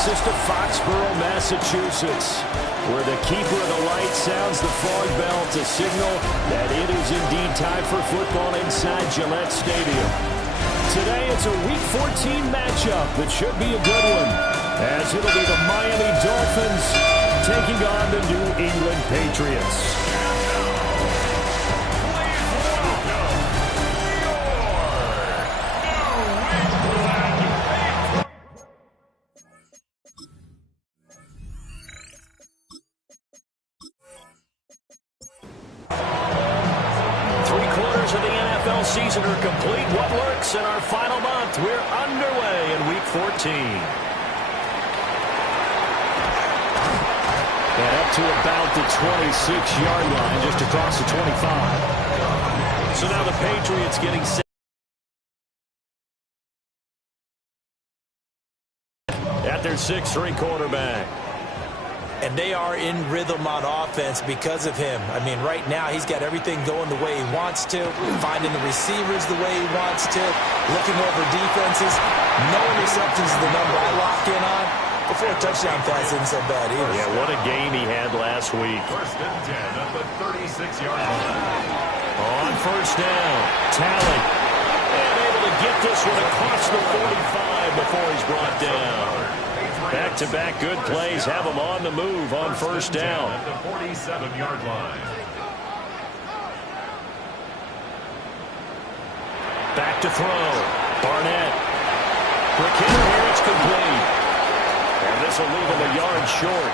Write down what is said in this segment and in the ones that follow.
takes us to Foxborough, Massachusetts, where the keeper of the light sounds the fog bell to signal that it is indeed time for football inside Gillette Stadium. Today, it's a Week 14 matchup that should be a good one, as it'll be the Miami Dolphins taking on the New England Patriots. 3/4 of the NFL season are complete. What works in our final month? We're underway in Week 14. And up to about the 26-yard line, just across the 25. So now the Patriots getting set at their 6'3" quarterback. And they are in rhythm on offense because of him. I mean, right now, he's got everything going the way he wants to, finding the receivers the way he wants to, looking over defenses. No interceptions is the number I lock in on. Before a touchdown pass isn't so bad either. Yeah, what a game he had last week. 1st and 10 at the 36-yard line. On 1st down, Talley. And able to get this one across the 45 before he's brought down. Back-to-back good plays have him on the move on 1st down. At the 47-yard line. Back to throw. Barnett. Quick hitter here, it's complete. And this will leave him a yard short.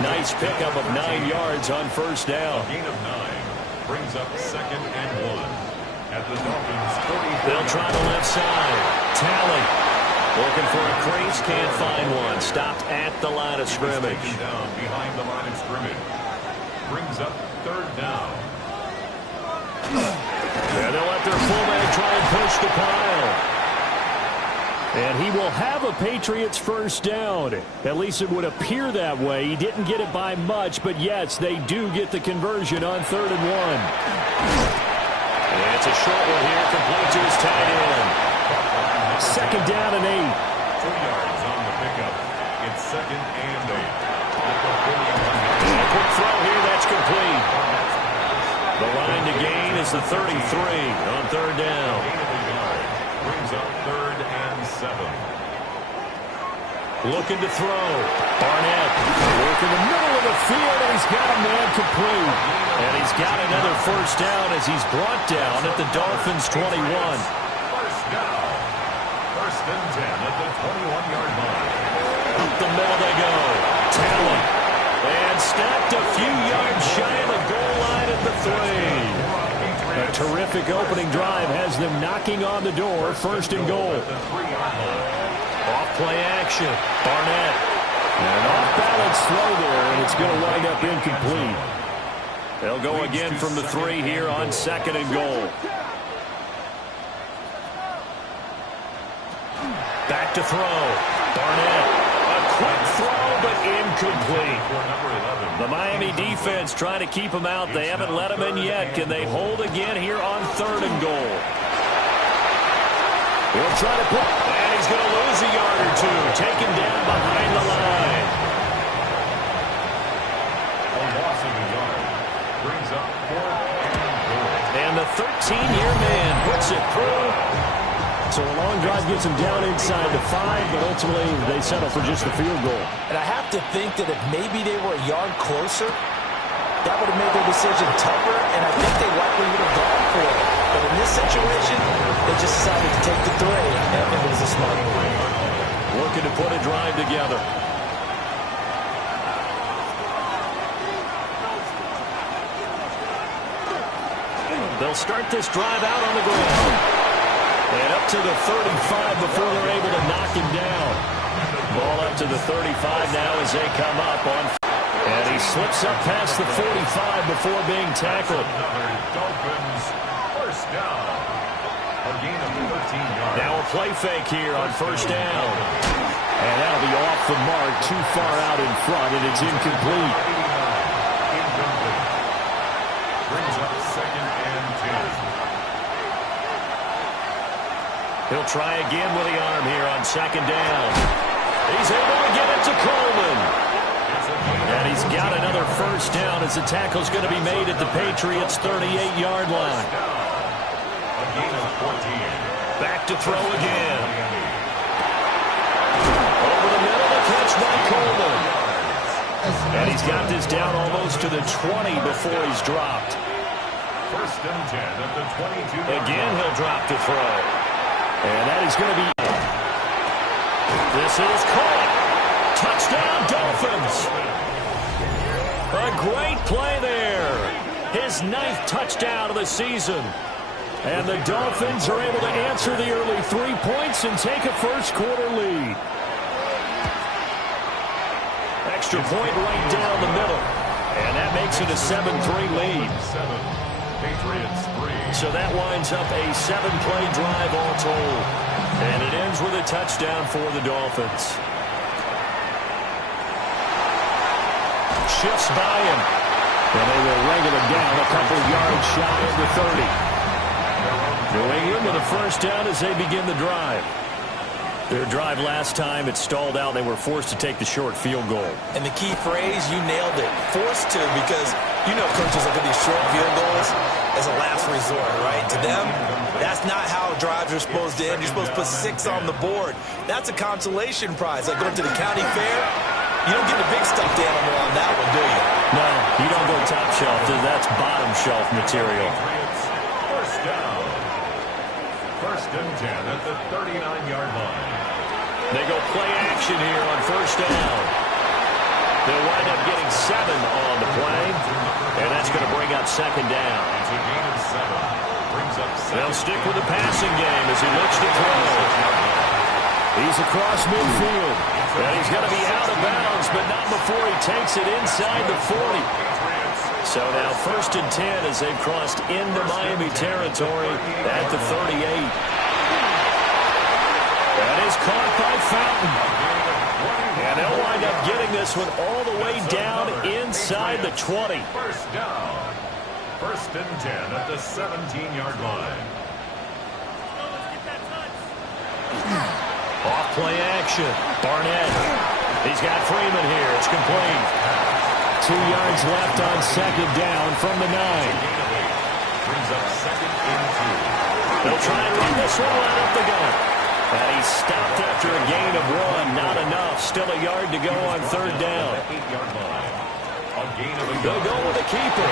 Nice pickup of 9 yards on 1st down. A gain of 9 brings up 2nd and 1 at the Dolphins' 40. They'll try the left side. Talley. Looking for a crease, can't find one. Stopped at the line of scrimmage. Down behind the line of scrimmage. Brings up 3rd down. And they'll let their fullback try and push the pile. And he will have a Patriots 1st down. At least it would appear that way. He didn't get it by much, but yes, they do get the conversion on 3rd and 1. And it's a short one here, complete to his tight end. 2nd down and 8. 2 yards on the pickup. It's 2nd and 8. And a quick throw here, that's complete. The line to gain is the 33 on 3rd down. Brings up 3rd and 7. Looking to throw. Barnett. Work in the middle of the field, and he's got a man complete. And he's got another 1st down as he's brought down at the Dolphins' 21. 1st down. 1st and 10 at the 21-yard line. Up the middle they go. Talley. And stopped a few yards shy of the goal line at the 3. A terrific opening drive has them knocking on the door. 1st and goal. Off play action. Barnett. An off-balance throw there, and it's going to wind up incomplete. They'll go again from the 3 here on 2nd and goal. Back to throw. Barnett. A quick throw, but incomplete. The Miami defense trying to keep him out. They haven't let him in yet. Can they hold again here on 3rd and goal? He'll try to put, and he's going to lose a yard or 2. Taken down behind the line. A loss of a yard. Brings up 4th and goal. And the 13-year man puts it through. So a long drive gets them down inside the 5, but ultimately they settle for just the field goal. And I have to think that if maybe they were a yard closer, that would have made their decision tougher, and I think they likely would have gone for it. But in this situation, they just decided to take the 3, and it was a smart move. Looking to put a drive together. They'll start this drive out on the ground. And up to the 35 before they're able to knock him down. Ball up to the 35 now as they come up on. And he slips up past the 45 before being tackled. Dolphins 1st down. A gain of 13 yards. Now a play fake here on 1st down. And that'll be off the mark, too far out in front, and it's incomplete. Incomplete. Brings up 2nd and 10. He'll try again with the arm here on 2nd down. He's able to get it to as the tackle's going to be made at the Patriots' 38-yard line. A gain of 14. Back to throw again. Over the middle, the catch by Coleman. And he's got this down almost to the 20 before he's dropped. First and 10 at the 22. Again, he'll drop to throw. And that is going to be it. This is caught. Touchdown, Dolphins. A great play there. His 9th touchdown of the season. And the Dolphins are able to answer the early 3 points and take a first-quarter lead. Extra point right down the middle. And that makes it a 7-3 lead. 7. Patriots 3. So that winds up a 7-play drive all told. And it ends with a touchdown for the Dolphins. Shifts by him. And they will wrangle it down a couple yards shy of the 30. New England with a first down as they begin the drive. Their drive last time, it stalled out. They were forced to take the short field goal. And the key phrase, you nailed it. Forced to, because you know coaches look at these short field goals as a last resort, right? To them, that's not how drives are supposed to end. You're supposed to put 6 on the board. That's a consolation prize. Like going to the county fair, you don't get a big stuffed animal on that one, do you? No, you don't go top shelf. That's bottom shelf material. First down. First and 10 at the 39-yard line. They go play action here on first down. They'll wind up getting 7 on the play, and that's going to bring up second down. It's a gain of 7. Brings up second. They'll stick with the passing game as he looks to throw. He's across midfield, and he's going to be out of bounds, but not before he takes it inside the 40. So now first and 10 as they've crossed into Miami territory at the 38. That is caught by Fountain. And they'll wind up getting this one all the way down inside the 20. First down. First and 10 at the 17-yard line. Off play action. Barnett. He's got Freeman here. It's complete. 2 yards left on second down from the 9. Brings up second and 2. They'll try and run this one right up the gut. And he's stopped after a gain of 1. Not enough. Still a yard to go on third down. 8-yard line. A gain of a They'll go with the keeper.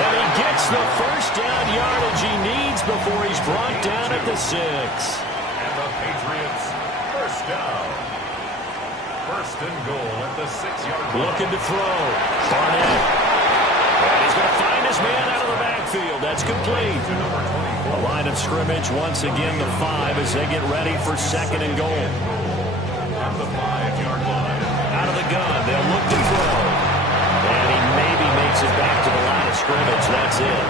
And he gets the first down yardage he needs before he's brought down at the 6. And the Patriots first down. First and goal at the 6-yard line. Looking to throw. Barnett. And he's going to find his man out of the backfield. That's complete. To number 24. A line of scrimmage once again the 5 as they get ready for second and goal. On the 5-yard line. Out of the gun. They'll look to throw. And he maybe makes it back to the line of scrimmage. That's it.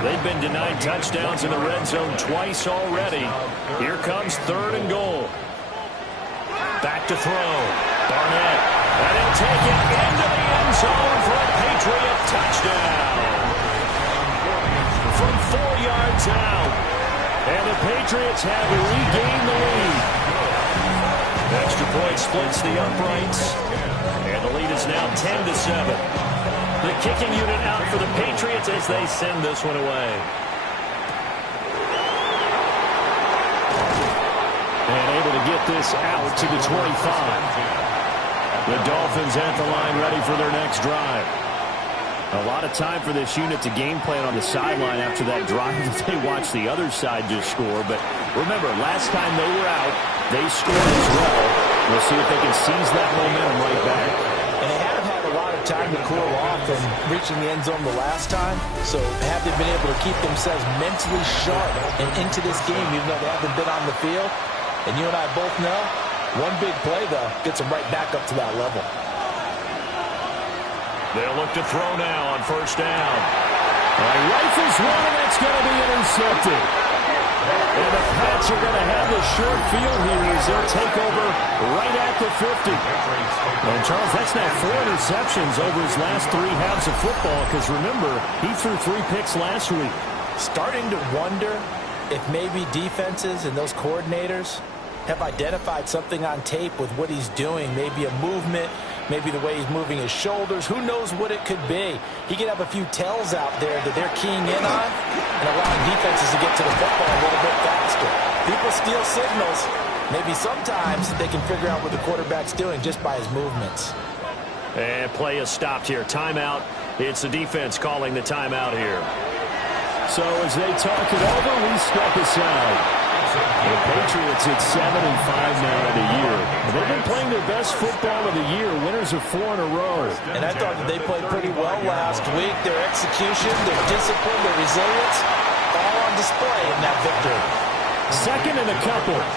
They've been denied touchdowns in the red zone twice already. Here comes third and goal. Back to throw. Barnett. And he'll take it into the end zone for a Patriot touchdown. From 4 yards out. And the Patriots have regained the lead. Extra point splits the uprights. And the lead is now 10-7. The kicking unit out for the Patriots as they send this one away. And able to get this out to the 25. The Dolphins at the line ready for their next drive. A lot of time for this unit to game plan on the sideline after that drive that they watched the other side just score. But remember, last time they were out, they scored as well. We'll see if they can seize that momentum right back. And they haven't had a lot of time to cool off from reaching the end zone the last time. So have they been able to keep themselves mentally sharp and into this game, even though they haven't been on the field? And you and I both know, one big play, though, gets them right back up to that level. They'll look to throw now on first down. Rifles one, and that's going to be intercepted. And the Pats are going to have the short field here as they'll take over right at the 50. And Charles, that's now 4 interceptions over his last 3 halves of football, because remember, he threw 3 picks last week. Starting to wonder if maybe defenses and those coordinators have identified something on tape with what he's doing, maybe a movement, maybe the way he's moving his shoulders. Who knows what it could be? He could have a few tells out there that they're keying in on and allowing defenses to get to the football a little bit faster. People steal signals. Maybe sometimes they can figure out what the quarterback's doing just by his movements. And play is stopped here. Timeout. It's the defense calling the timeout here. So as they talk it over, we step aside. The Patriots at 7-5 now in the year. They've been playing their best football of the year. Winners of 4 in a row. And I thought that they played pretty well last week. Their execution, their discipline, their resilience, all on display in that victory. Second and a couple. 8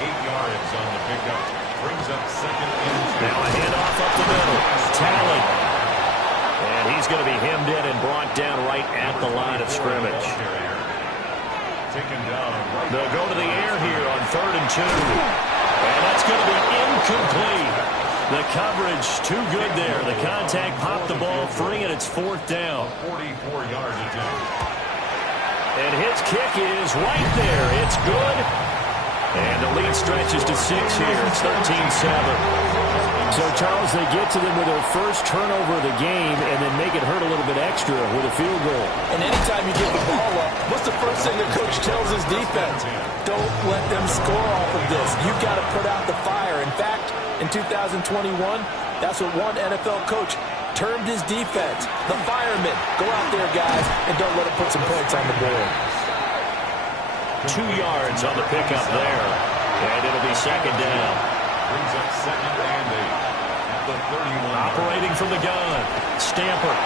yards on the pickup. Brings up second and 2. Now a handoff up the middle. Talent. And he's going to be hemmed in and brought down right at the line of scrimmage. They'll go to the air here on 3rd and 2. And that's going to be incomplete. The coverage too good there. The contact popped the ball free, and it's 4th down. 44-yard attempt. And his kick is right there. It's good. And the lead stretches to 6 here. It's 13-7. So, Charles, they get to them with their first turnover of the game and then make it hurt a little bit extra with a field goal. And anytime you get the ball up, what's the first thing the coach tells his defense? Don't let them score off of this. You've got to put out the fire. In fact, in 2021, that's what one NFL coach termed his defense. The firemen. Go out there, guys, and don't let them put some points on the board. 2 yards on the pickup there. And it'll be 2nd down. Brings up 2nd and 8 at the 31. Operating from the gun. Stamper.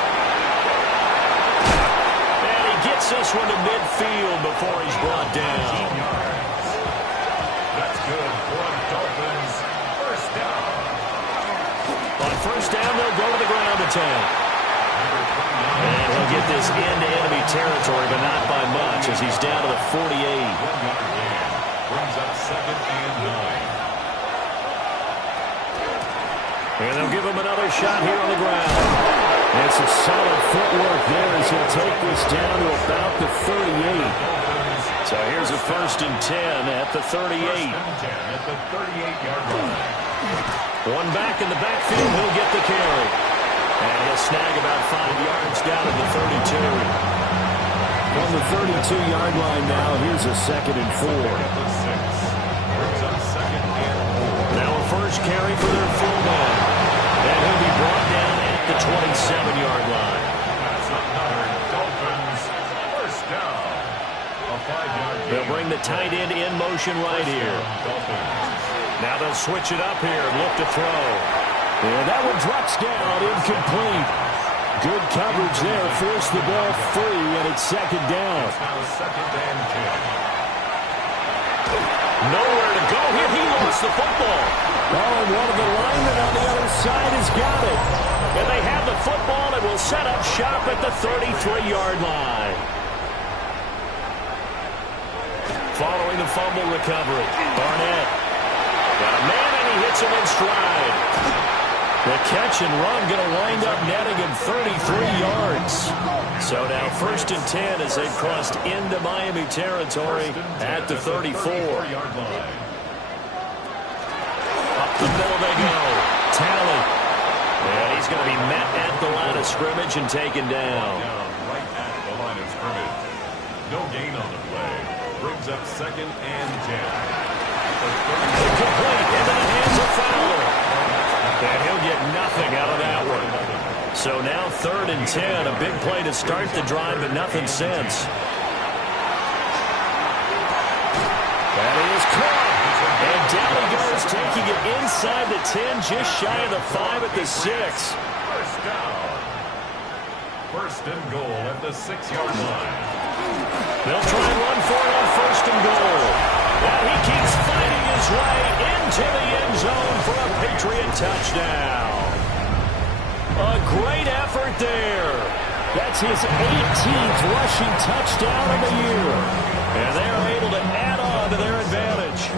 And he gets this one to midfield before he's brought down. That's good for Dolphins. First down. On first down, they'll go to the ground attack. And he'll get this into enemy territory, but not by much, as he's down to the 48. 1 yard gain. Brings up 2nd and 9. And they'll give him another shot here on the ground. And some solid footwork there as he'll take this down to about the 38. So here's a 1st and 10 at the 38. 1st and 10 at the 38-yard line. One back in the backfield, he'll get the carry. And he'll snag about 5 yards down at the 32. From the 32-yard line now, here's a 2nd and 4. Brings up 2nd and 4. Now a first carry for their fullback. And he'll be brought down at the 27-yard line. That's another Dolphins first down. A 5-yard gain. They'll bring the tight end in motion right here. Now they'll switch it up here and look to throw. And that one drops down, incomplete. Good coverage there, forced the ball free, and it's 2nd down. Now 2nd and 10. Nowhere to go here. He lost the football. Oh, and one of the linemen on the other side has got it. And they have the football and will set up shop at the 33-yard line. Following the fumble recovery, Barnett got a man and he hits him in stride. The catch and run going to wind up netting him 33 yards. So now 1st and 10 as they've crossed into Miami territory at the 34. Up the middle they go. Talley. And he's going to be met at the line of scrimmage and taken down. Right at the line of scrimmage. No gain on the play. Brings up 2nd and 10. Complete into the hands of Fowler. And he'll get nothing out of that one. So now 3rd and 10. A big play to start the drive, but nothing since. That is caught. And down he goes, taking it inside the 10, just shy of the 5 at the 6. First down. 1st and goal at the 6-yard line. They'll try and run for it on 1st and goal. And he keeps fighting his way into the end zone for a Patriot touchdown. A great effort there. That's his 18th rushing touchdown of the year. And they are able to add on to their advantage.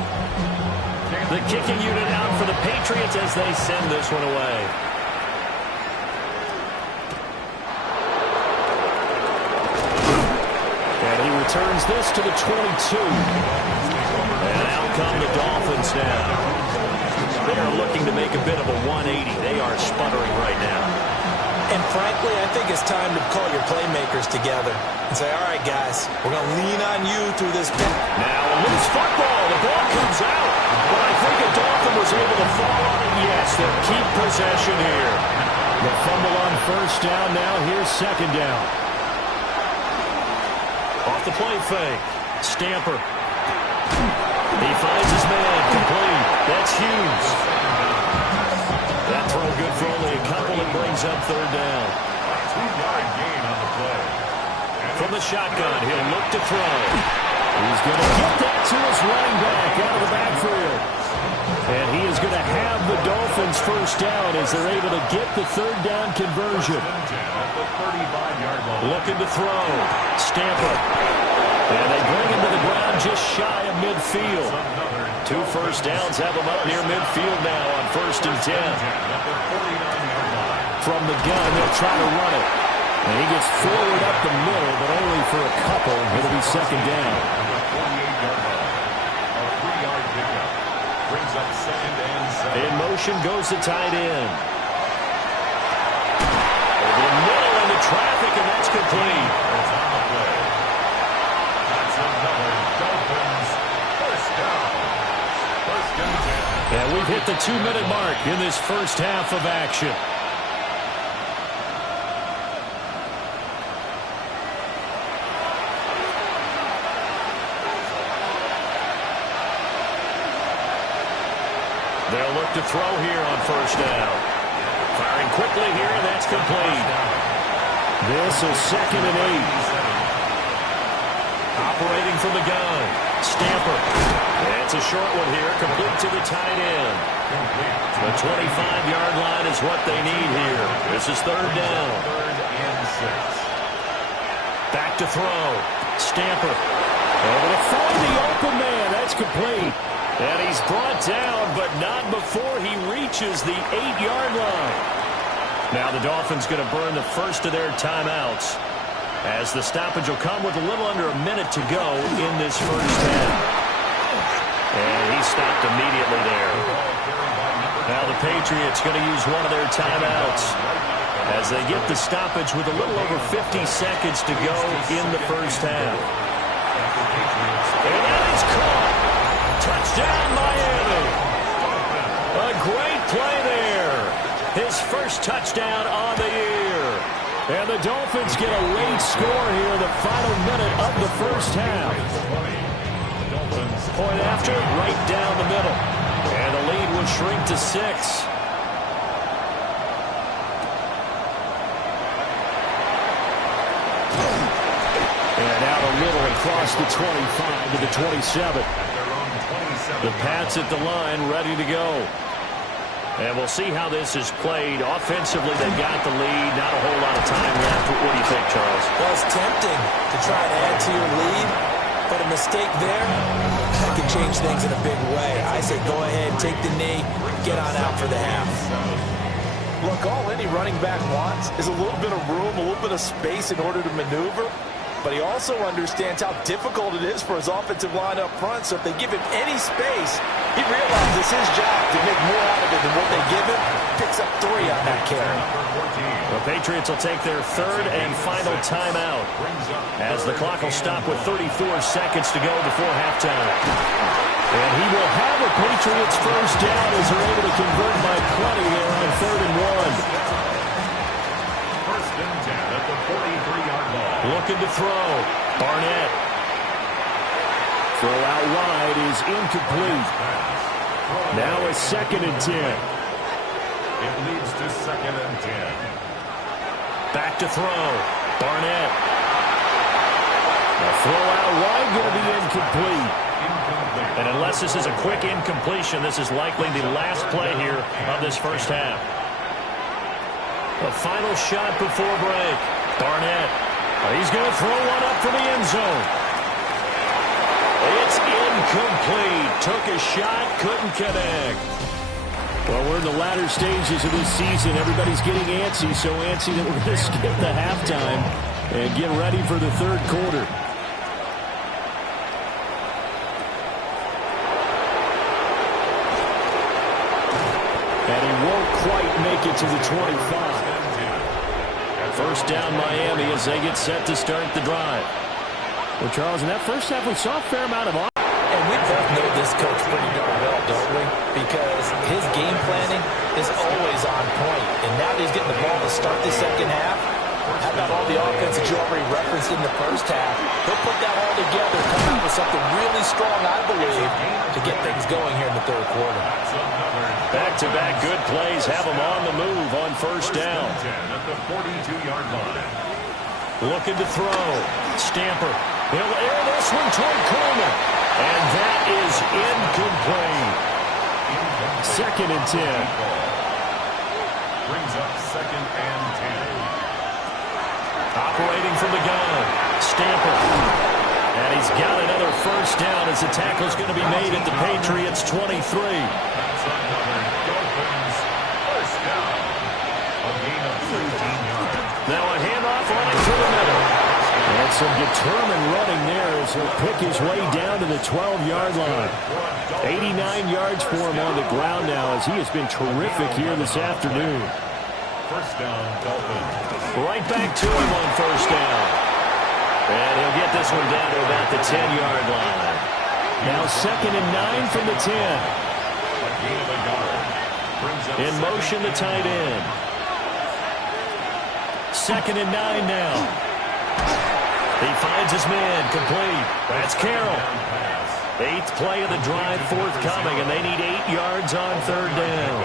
The kicking unit out for the Patriots as they send this one away. And he returns this to the 22. And out come the Dolphins now. They are looking looking to make a bit of a 180. They are sputtering right now. And frankly, I think it's time to call your playmakers together and say, all right, guys, we're going to lean on you through this. Now a loose football. The ball comes out. But I think a Dolphin was able to fall on it. Yes, they'll keep possession here. The fumble on first down. Now here's second down. Off the play fake. Stamper. He finds his man. Complete. That's Hughes. That throw good for only a couple. It brings up third down. 2-yard gain on the play. From the shotgun, he'll look to throw. He's going to get that to his running back out of the backfield. And he is going to have the Dolphins first down as they're able to get the third down conversion. Looking to throw. Stamper. And they bring him to the ground just shy of midfield. 2 first downs have him up near midfield now on 1st and 10. From the gun, they'll try to run it. And he gets forward up the middle, but only for a couple. It'll be second down. In motion goes the tight end. Over the middle into traffic, and that's complete. That's another Dolphins first down. 1st and 10. And we've hit the 2-minute mark in this first half of action. They'll look to throw here on first down. Firing quickly here, and that's complete. This is 2nd and 8. Operating from the gun. Stamper. It's a short one here, complete to the tight end. The 25-yard line is what they need here. This is third down. 3rd and 6. Back to throw. Stamper. Able to find the open man. That's complete. And he's brought down, but not before he reaches the 8-yard line. Now the Dolphins going to burn the first of their timeouts, as the stoppage will come with a little under a minute to go in this first half. And he stopped immediately there. Now the Patriots going to use one of their timeouts as they get the stoppage with a little over 50 seconds to go in the first half. And that is caught. Touchdown, Miami. A great play there. His first touchdown on the year. And the Dolphins get a late score here in the final minute of the first half. Point after, right down the middle. And the lead will shrink to 6. And out a little across the 25 to the 27. The Pats at the line, ready to go. And we'll see how this is played. Offensively, they've got the lead. Not a whole lot of time left. What do you think, Charles? Well, it's tempting to try to add to your lead, but a mistake there, that can change things in a big way. I say go ahead, take the knee, get on out for the half. Look, all any running back wants is a little bit of room, a little bit of space in order to maneuver. But he also understands how difficult it is for his offensive line up front. So if they give him any space, he realizes it's his job to make more out of it than what they give him. Picks up 3 on that carry. The Patriots will take their third and final timeout as the clock will stop with 34 seconds to go before halftime. And he will have a Patriots first down as they're able to convert by plenty there on 3rd and 1. 1st and 10 at the 43-yard line. Looking to throw. Barnett. Throw out wide is incomplete. Now it's 2nd and 10. It leads to 2nd and 10. Back to throw. Barnett. The throw out wide going to be incomplete. And unless this is a quick incompletion, this is likely the last play here of this first half. The final shot before break. Barnett. He's going to throw one up for the end zone. It's incomplete. Took a shot, couldn't connect. Well, we're in the latter stages of this season. Everybody's getting antsy, so antsy that we're going to skip the halftime and get ready for the third quarter. And he won't quite make it to the 25. First down Miami as they get set to start the drive. Well, Charles, in that first half we saw a fair amount of... And we both know this coach pretty darn well, don't we? Because his game planning is always on point. And now that he's getting the ball to start the second half, how about all the offense that you already referenced in the first half? He'll put that all together, come out with something really strong, I believe, to get things going here in the third quarter. Back-to-back good plays have him on the move on first down. At the 42-yard line. Looking to throw. Stamper. He'll air this one toward Coleman. And that is incomplete. Second and 10. Brings up second and 10. Operating from the gun. Stamper. And he's got another first down as the tackle's going to be made at the Patriots 23. That's another Dolphins first down. A gain of 13 yards. Now a handoff running through the middle. And some determined running there as he'll pick his way down to the 12-yard line. 89 yards for him on the ground now as he has been terrific here this afternoon. First down, Dolphins. Right back to him on first down. And he'll get this one down to about the 10-yard line. Now second and 9 from the 10. A gain of a yard. Brings up In motion, the tight end. Second and 9 now. He finds his man, complete. That's Carroll. Eighth play of the drive forthcoming, and they need 8 yards on third down.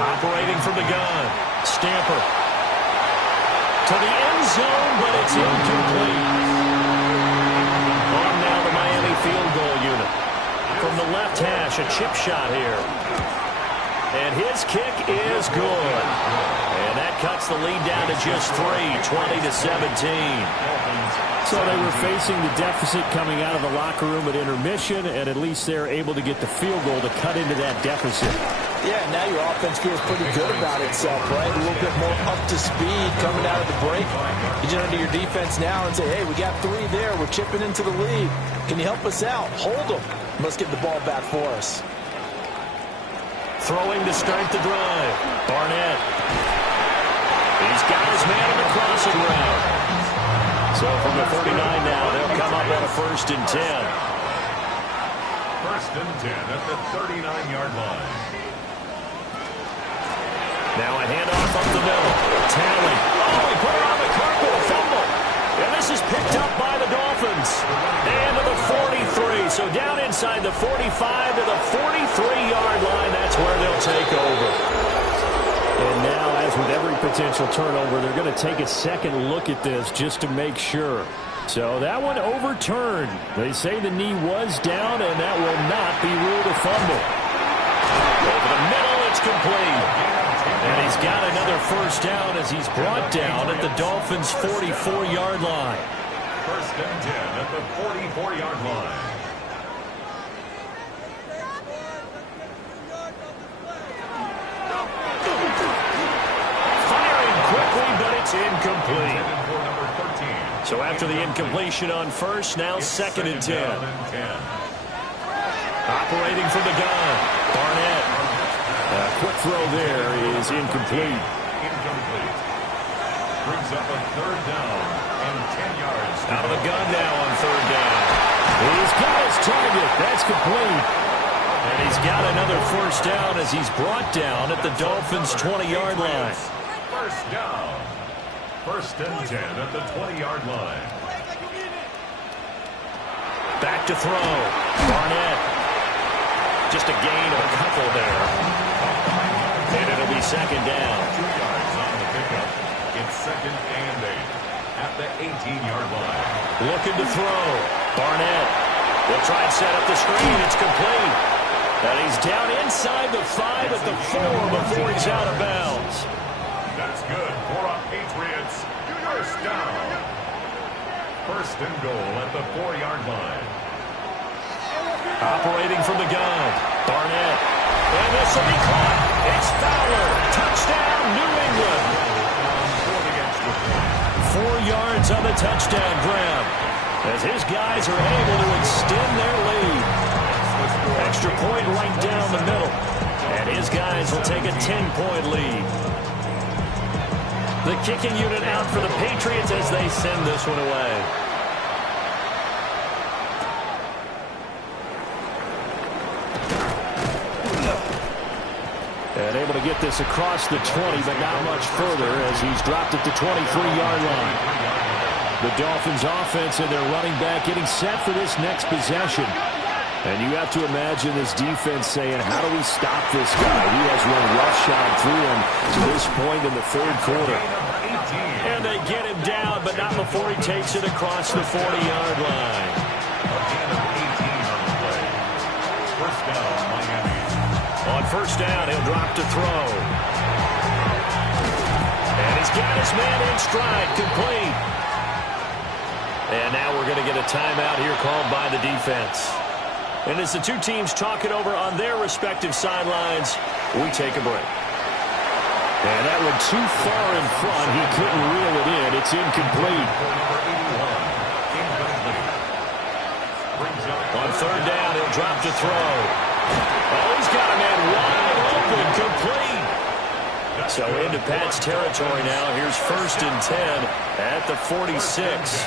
Operating from the gun. Stamper. To the end zone, but it's incomplete. On now the Miami field goal unit. From the left hash, a chip shot here. And his kick is good. And that cuts the lead down to just 3, 20-17. So they were facing the deficit coming out of the locker room at intermission, and at least they're able to get the field goal to cut into that deficit. Yeah, now your offense feels pretty good about itself, right? A little bit more up to speed coming out of the break. You get under your defense now and say, hey, we got 3 there. We're chipping into the lead. Can you help us out? Hold them. Let's get the ball back for us. Throwing to start the drive. Barnett. He's got his man on the crossing route. So from the 39 now, they'll come up on a first and 10. First and 10 at the 39-yard line. Now a handoff up the middle. Talley. Oh, he put her on the carpet. A fumble. And this is picked up by the Dolphins. And to the 43. So down inside the 45 to the 43-yard line. That's where they'll take over. And now, as with every potential turnover, they're going to take a second look at this just to make sure. So that one overturned. They say the knee was down, and that will not be ruled a fumble. Over the middle, it's complete. And he's got another first down as he's brought down at the Dolphins' 44-yard line. First and 10 at the 44-yard line. Incomplete. So after the incompletion on first, now second and 10. Operating from the gun. Barnett. A quick throw there is incomplete. Brings up a third down and 10 yards. Out of the gun now on third down. He's got his target. That's complete. And he's got another first down as he's brought down at the Dolphins' 20-yard line. First down. First and 10 at the 20-yard line. Back to throw. Barnett. Just a gain of a couple there. And it'll be second down. 2 yards on the pickup. It's second and 8 at the 18-yard line. Looking to throw. Barnett. They'll try and set up the screen. It's complete. And he's down inside the 5 at the 4 before he's out of bounds. That's good for a Patriots first down. First and goal at the 4-yard line. Operating from the gun. Barnett. And this will be caught. It's Fowler. Touchdown, New England. 4 yards on the touchdown grab as his guys are able to extend their lead. Extra point right down the middle. And his guys 10-point lead. The kicking unit out for the Patriots as they send this one away. And able to get this across the 20, but not much further as he's dropped it to 23-yard line. The Dolphins offense and their running back getting set for this next possession. And you have to imagine this defense saying, how do we stop this guy? He has run roughshod through him to this point in the third quarter. And they get him down, but not before he takes it across the 40-yard line. First down, Miami. On first down, he'll drop to throw. And he's got his man in stride, complete. And now we're going to get a timeout here called by the defense. And as the two teams talk it over on their respective sidelines, we take a break. And that one too far in front. He couldn't reel it in. It's incomplete. On third down, he'll drop to throw. Oh, he's got a man wide open, complete. So into Pat's territory now. Here's first and 10 at the 46.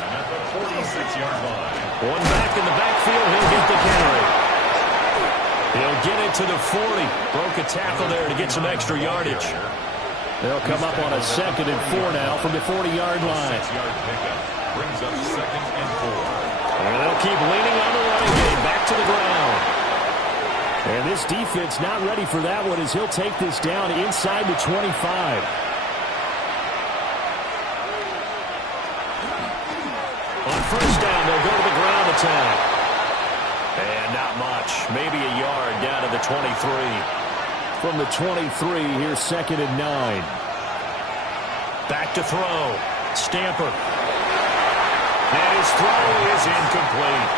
One back in the backfield. He'll get the carry. He'll get it to the 40. Broke a tackle there to get some extra yardage. They'll come up on a 2nd and 4 now from the 40-yard line. Brings up 2nd and 4. And they'll keep leaning on the running game. Back to the ground. And this defense not ready for that one as he'll take this down inside the 25. On first down, they'll go to the ground attack. And not much. Maybe a yard down to the 23. From the 23, here's 2nd and 9. Back to throw. Stamper. And his throw is incomplete.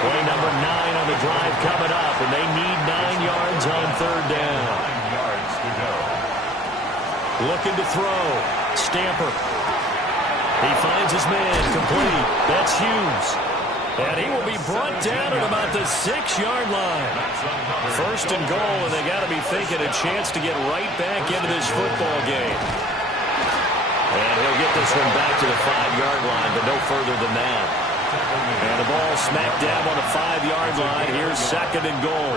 Play number 9 on the drive coming up, and they need 9 yards on third down. 9 yards to go. Looking to throw. Stamper. He finds his man, complete. That's Hughes. And he will be brought down at about the 6-yard line. First and goal, and they got to be thinking a chance to get right back into this football game. And he'll get this one back to the 5-yard line, but no further than that. And the ball smacked down on the 5-yard line. Here's 2nd and goal.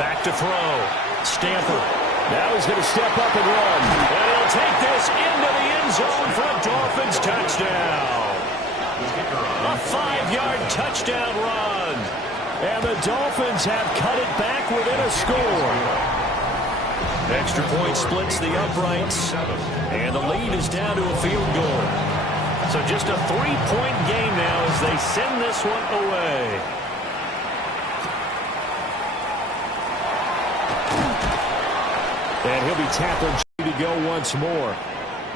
Back to throw. Stamper. Now he's going to step up and run. And he'll take this into the end zone for a Dolphins touchdown. A 5-yard touchdown run. And the Dolphins have cut it back within a score. Extra point splits the uprights. And the lead is down to a field goal. So just a 3-point game now as they send this one away. And he'll be tackled to go once more.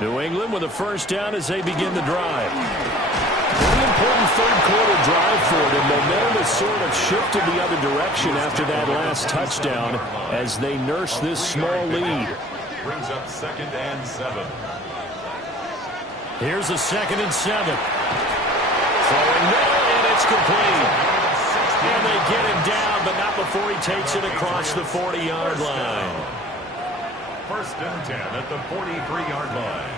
New England with a first down as they begin the drive. Very important third-quarter drive for them. Momentum has sort of shifted the other direction after that last touchdown as they nurse this small lead. Brings up 2nd and 7. Here's a 2nd and 7. Throwing middle, and it's complete. And they get him down, but not before he takes it across the 40-yard line. First and 10 at the 43-yard line.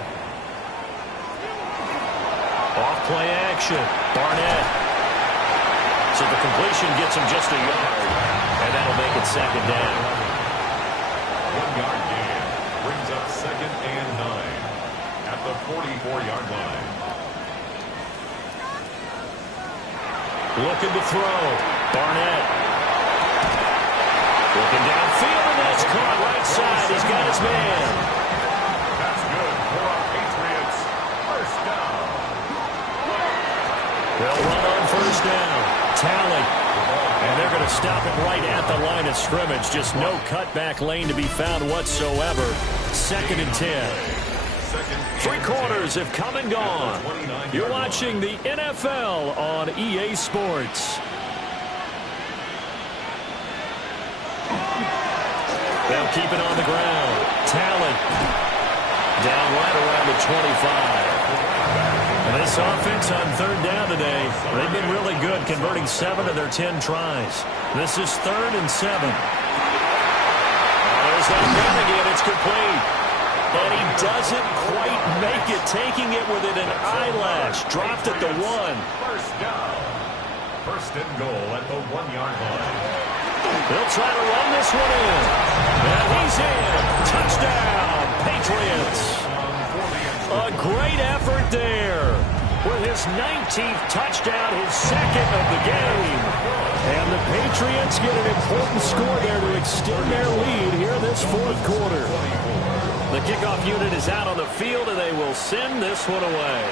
Off-play action. Barnett. So the completion gets him just a yard, and that'll make it 2nd down. 1-yard gain. Brings up 2nd and 9 at the 44-yard line. Looking to throw. Barnett. Looking downfield, and that's caught right side. He's got his man. That's good for our Patriots. First down. They'll run on first down. Tally. And they're going to stop it right at the line of scrimmage. Just no cutback lane to be found whatsoever. 2nd and 10. 3 quarters have come and gone. You're watching the NFL on EA Sports. They'll keep it on the ground. Tally. Down right around the 25. And this offense on third down today, they've been really good, converting 7 of their 10 tries. This is 3rd and 7. Tries that down again. It's complete. And he doesn't quite make it, taking it within an eyelash. Dropped at the 1. First down. First and goal at the 1-yard line. They'll try to run this one in. And he's in. Touchdown, Patriots. A great effort there. With his 19th touchdown, his second of the game. And the Patriots get an important score there to extend their lead here this fourth quarter. The kickoff unit is out on the field, and they will send this one away.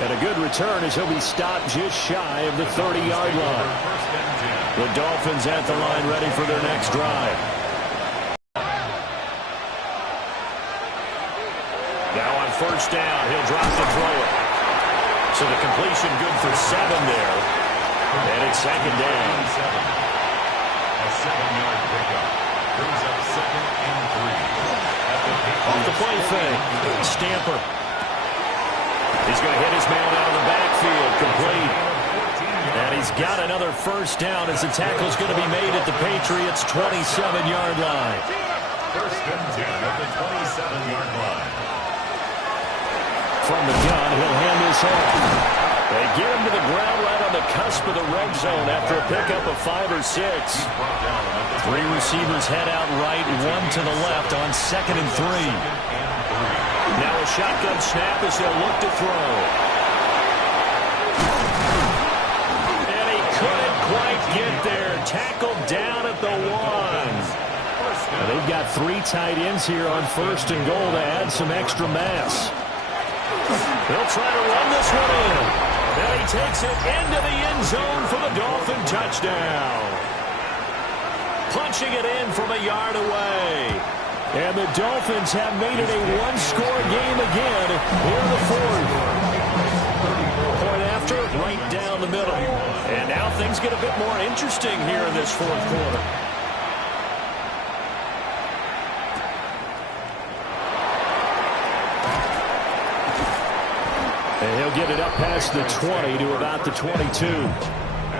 And a good return as he'll be stopped just shy of the 30-yard line. The Dolphins at the line ready for their next drive. Now on first down, he'll drop to throw it. So the completion good for 7 there. And it's second down. A 7-yard pickup. Brings up second and 3. Off the play fake. Stamper. He's going to hit his man out of the backfield. Complete. And he's got another first down as the tackle's going to be made at the Patriots' 27-yard line. First and 10 at the 27-yard line. From the gun, he'll hand this off. They get him to the ground right on the cusp of the red zone after a pickup of 5 or 6. 3 receivers head out right, 1 to the left on second and 3. Now a shotgun snap as they'll look to throw. And he couldn't quite get there. Tackled down at the 1. Now they've got 3 tight ends here on first and goal to add some extra mass. They'll try to run this one in. And he takes it into the end zone for the Dolphin touchdown. Punching it in from a yard away. And the Dolphins have made it a one-score game again here in the fourth. Point after, right down the middle. And now things get a bit more interesting here in this fourth quarter. And he'll get it up past the 20 to about the 22.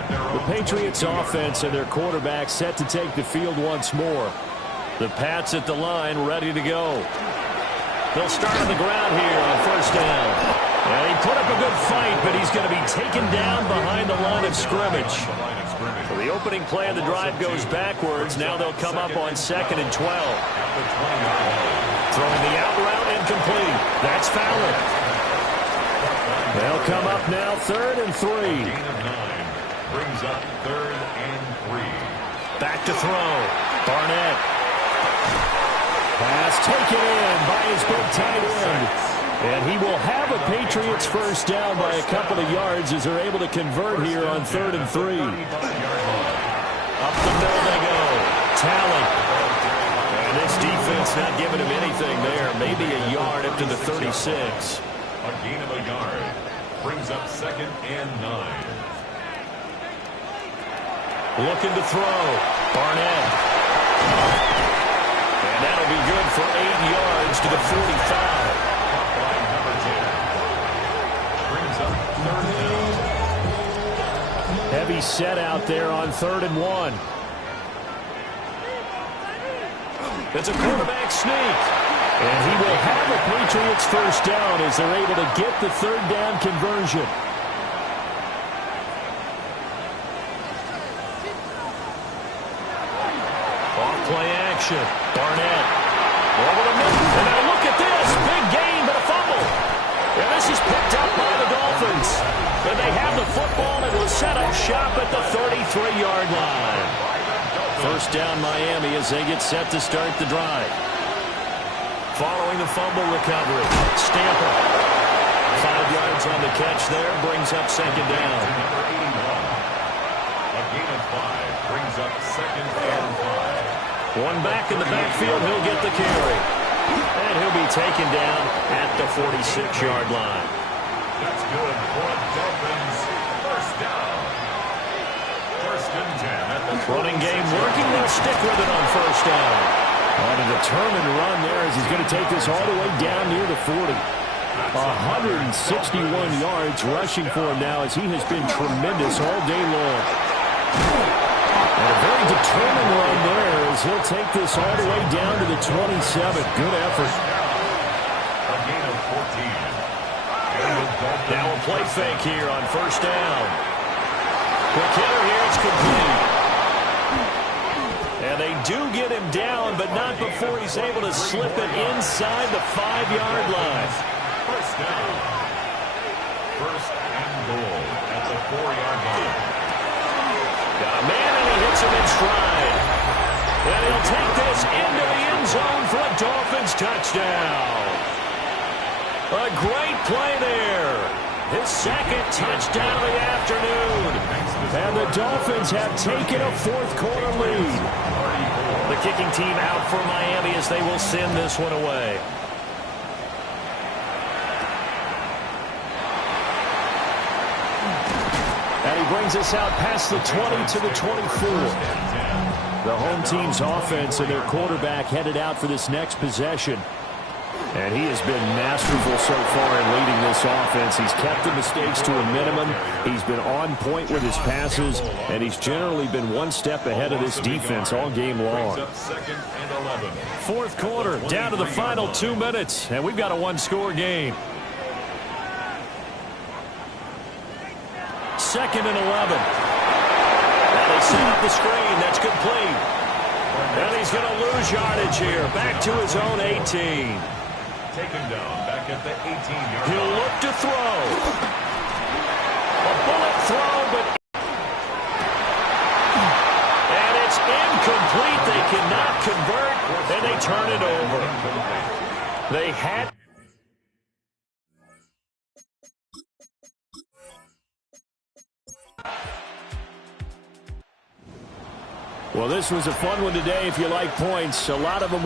The Patriots offense and their quarterback set to take the field once more. The Pats at the line ready to go. They'll start on the ground here on first down. And he put up a good fight, but he's going to be taken down behind the line of scrimmage. So the opening play of the drive goes backwards. Now they'll come up on second and 12. Throwing the out route incomplete. That's Fowler. They'll come up now third and 3. Gain of 9 brings up third and 3. Back to throw. Barnett. Pass taken in by his big tight end. And he will have a Patriots first down by a couple of yards as they're able to convert here on third and 3. Up the middle they go. Talent. And this defense not giving him anything there. Maybe a yard up to the 36. A gain of a yard brings up second and 9. Looking to throw. Barnett. And that'll be good for 8 yards to the 45. Line number 10 brings up third down. Heavy set out there on third and 1. It's a quarterback sneak. And he will have a Patriots first down as they're able to get the third down conversion. Off play action. Barnett. Over the middle. And now look at this. Big gain, but a fumble. And this is picked up by the Dolphins. And they have the football and will set up shop at the 33-yard line. First down Miami as they get set to start the drive. Following the fumble recovery. Stamper. 5 yards on the catch there. Brings up second down. Number 81. A gain of 5 brings up second and 5. One back in the backfield. He'll get the carry. And he'll be taken down at the 46-yard line. That's good for the Dolphins. First down. First and 10 at the Running game working. They'll stick with it on first down. On a determined run there as he's going to take this all the way down near the 40. 161 yards rushing for him now as he has been tremendous all day long. very determined run there as he'll take this all the way down to the 27. Good effort. A gain of 14. Now a play fake here on first down. Quick hitter here, it's complete. And they do get him down, but not before he's able to slip it inside the 5-yard line. First down. First and goal at the 4-yard line. Got a man, and he hits him in stride. And he'll take this into the end zone for a Dolphins touchdown. A great play there. His second touchdown of the afternoon. And the Dolphins have taken a fourth-quarter lead. The kicking team out for Miami as they will send this one away. And he brings us out past the 20 to the 24. The home team's offense and their quarterback headed out for this next possession. And he has been masterful so far in leading this offense. He's kept the mistakes to a minimum. He's been on point with his passes, and he's generally been one step ahead of this defense all game long. Fourth quarter, down to the final 2 minutes, and we've got a one-score game. Second and 11. Now they set up the screen. That's complete. And he's going to lose yardage here. Back to his own 18. Taken down back at the 18-yard line. He'll look to throw. A bullet throw, but... And it's incomplete. They cannot convert, and they turn it over. They had... Well, this was a fun one today if you like points. A lot of them